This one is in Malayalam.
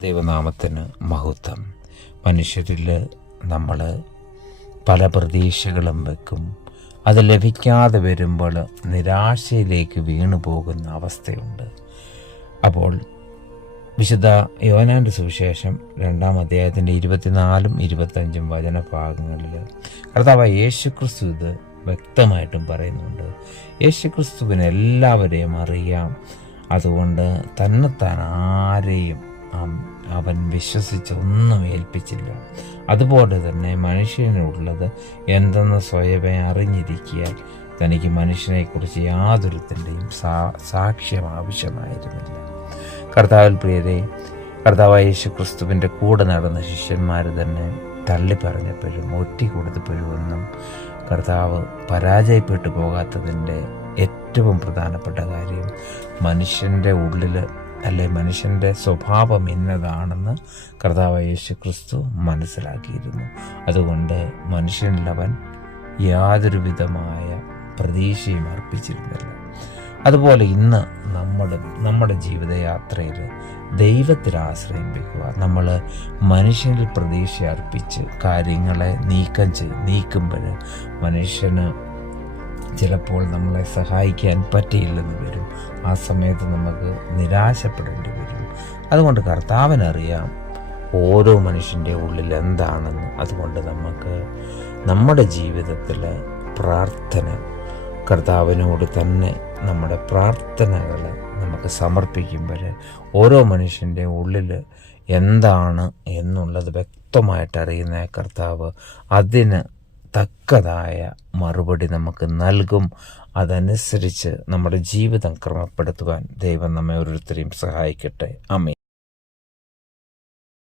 ദൈവനാമത്തിന് മഹത്വം. മനുഷ്യരിൽ നമ്മൾ പല പ്രതീക്ഷകളും വെക്കും. അത് ലഭിക്കാതെ വരുമ്പോൾ നിരാശയിലേക്ക് വീണു പോകുന്ന അവസ്ഥയുണ്ട്. അപ്പോൾ വിശുദ്ധ യോഹന്നാന്റെ സുവിശേഷം 2-ാം അധ്യായത്തിൻ്റെ 24-ഉം 25-ഉം വചനഭാഗങ്ങളിൽ കർത്താവായ യേശുക്രിസ്തു ഇത് വ്യക്തമായിട്ടും പറയുന്നുണ്ട്. യേശുക്രിസ്തുവിന് എല്ലാവരെയും അറിയാം. അതുകൊണ്ട് തന്നെത്താൻ ആരെയും അവൻ വിശ്വസിച്ച് ഒന്നും ഏൽപ്പിച്ചില്ല. അതുപോലെ തന്നെ മനുഷ്യനുള്ളത് എന്തെന്ന് സ്വയമേ അറിഞ്ഞിരിക്കാൻ തനിക്ക് മനുഷ്യനെക്കുറിച്ച് യാതൊരുത്തിൻ്റെയും സാക്ഷ്യം ആവശ്യമായിരുന്നില്ല. കർത്താവിൽ പ്രിയരെ, കർത്താവായ യേശു ക്രിസ്തുവിൻ്റെ കൂടെ നടന്ന ശിഷ്യന്മാർ തന്നെ തള്ളിപ്പറഞ്ഞപ്പോഴും ഒറ്റിക്കൊടുത്തപ്പോഴും ഒന്നും കർത്താവ് പരാജയപ്പെട്ടു പോകാത്തതിൻ്റെ ഏറ്റവും പ്രധാനപ്പെട്ട കാര്യം മനുഷ്യൻ്റെ ഉള്ളിൽ മനുഷ്യൻ്റെ സ്വഭാവം ഇന്നതാണെന്ന് കർത്താവായ യേശു ക്രിസ്തു മനസ്സിലാക്കിയിരുന്നു. അതുകൊണ്ട് മനുഷ്യനിലവൻ യാതൊരു വിധമായ പ്രതീക്ഷയും അർപ്പിച്ചിരുന്നില്ല. അതുപോലെ ഇന്ന് നമ്മുടെ ജീവിതയാത്രയിൽ ദൈവത്തിൽ ആശ്രയം വയ്ക്കുക. നമ്മൾ മനുഷ്യനിൽ പ്രതീക്ഷ അർപ്പിച്ച് കാര്യങ്ങളെ നീക്കുമ്പോൾ മനുഷ്യന് ചിലപ്പോൾ നമ്മളെ സഹായിക്കാൻ പറ്റിയില്ലെന്ന് വരും. ആ സമയത്ത് നമുക്ക് നിരാശപ്പെടേണ്ടി വരും. അതുകൊണ്ട് കർത്താവിനറിയാം ഓരോ മനുഷ്യൻ്റെ ഉള്ളിൽ എന്താണെന്ന്. അതുകൊണ്ട് നമുക്ക് നമ്മുടെ ജീവിതത്തിൽ പ്രാർത്ഥന കർത്താവിനോട് തന്നെ നമ്മുടെ പ്രാർത്ഥനകൾ നമുക്ക് സമർപ്പിക്കുമ്പോൾ ഓരോ മനുഷ്യൻ്റെ ഉള്ളിൽ എന്താണ് എന്നുള്ളത് വ്യക്തമായിട്ട് അറിയുന്ന കർത്താവ് അതിന് തക്കതായ മറുപടി നമുക്ക് നൽകും. അതനുസരിച്ച് നമ്മുടെ ജീവിതം ക്രമപ്പെടുത്തുവാൻ ദൈവം നമ്മെ ഓരോരുത്തരെയും സഹായിക്കട്ടെ. ആമേൻ.